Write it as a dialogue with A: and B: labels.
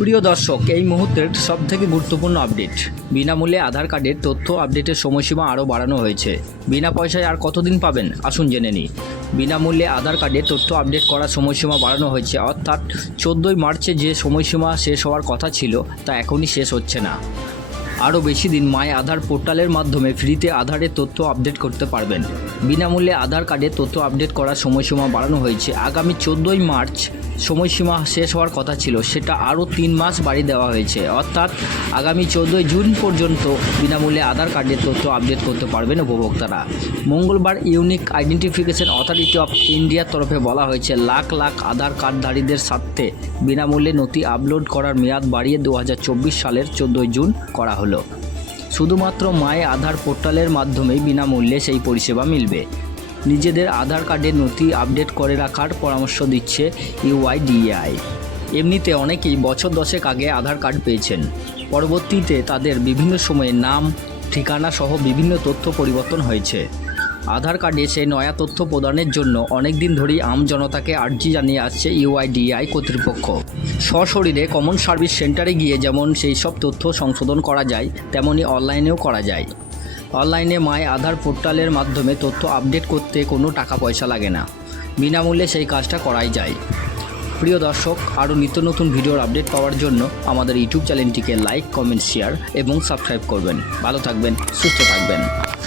A: প্রিয় দর্শক, এই মুহূর্তের সব থেকে গুরুত্বপূর্ণ আপডেট। বিনামূল্যে আধার কার্ডের তথ্য আপডেটের সময়সীমা আরও বাড়ানো হয়েছে। বিনা পয়সায় আর কতদিন পাবেন? আসুন জেনে নিই। বিনামূল্যে আধার কার্ডের তথ্য আপডেট করার সময়সীমা বাড়ানো হয়েছে, অর্থাৎ চোদ্দোই মার্চে যে সময়সীমা শেষ হওয়ার কথা ছিল, তা এখনই শেষ হচ্ছে না। আরও বেশি দিন মায় আধার পোর্টালের মাধ্যমে ফ্রিতে আধারের তথ্য আপডেট করতে পারবেন। বিনামূল্যে আধার কার্ডের তথ্য আপডেট করার সময়সীমা বাড়ানো হয়েছে। আগামী চোদ্দোই মার্চ সময়সীমা শেষ হওয়ার কথা ছিল, সেটা আরও তিন মাস বাড়িয়ে দেওয়া হয়েছে। অর্থাৎ আগামী চোদ্দোই জুন পর্যন্ত বিনামূল্যে আধার কার্ডের তথ্য আপডেট করতে পারবেন উপভোক্তারা। মঙ্গলবার ইউনিক আইডেন্টিফিকেশন অথরিটি অফ ইন্ডিয়ার তরফে বলা হয়েছে, লাখ লাখ আধার কার্ডধারীদের স্বার্থে বিনামূল্যে নথি আপলোড করার মেয়াদ বাড়িয়ে দু হাজার চব্বিশ সালের চোদ্দোই জুন করা হলো। শুধুমাত্র মায় আধার পোর্টালের মাধ্যমেই বিনামূল্যে সেই পরিষেবা মিলবে। নিজেদের আধার কার্ডের নথি আপডেট করে রাখার পরামর্শ দিচ্ছে ইউআইডিএআই। এমনিতে অনেকেই বছর দশেক আগে আধার কার্ড পেয়েছেন। পরবর্তীতে তাদের বিভিন্ন সময়ে নাম, ঠিকানা সহ বিভিন্ন তথ্য পরিবর্তন হয়েছে। আধার কার্ডে সেই নয়া তথ্য প্রদানের জন্য অনেক দিন ধরেই আম জনতাকে আর্জি জানিয়ে আসছে ইউআইডিআই কর্তৃপক্ষ। সশরীরে কমন সার্ভিস সেন্টারে গিয়ে যেমন সেই সব তথ্য সংশোধন করা যায়, তেমনি অনলাইনেও করা যায়। অনলাইনে মাই আধার পোর্টালের মাধ্যমে তথ্য আপডেট করতে কোনো টাকা পয়সা লাগে না। বিনামূল্যে সেই কাজটা করাই যায়। প্রিয় দর্শক, আরও নিত্য নতুন ভিডিওর আপডেট পাওয়ার জন্য আমাদের ইউটিউব চ্যানেলটিকে লাইক, কমেন্ট, শেয়ার এবং সাবস্ক্রাইব করবেন। ভালো থাকবেন, সুস্থ থাকবেন।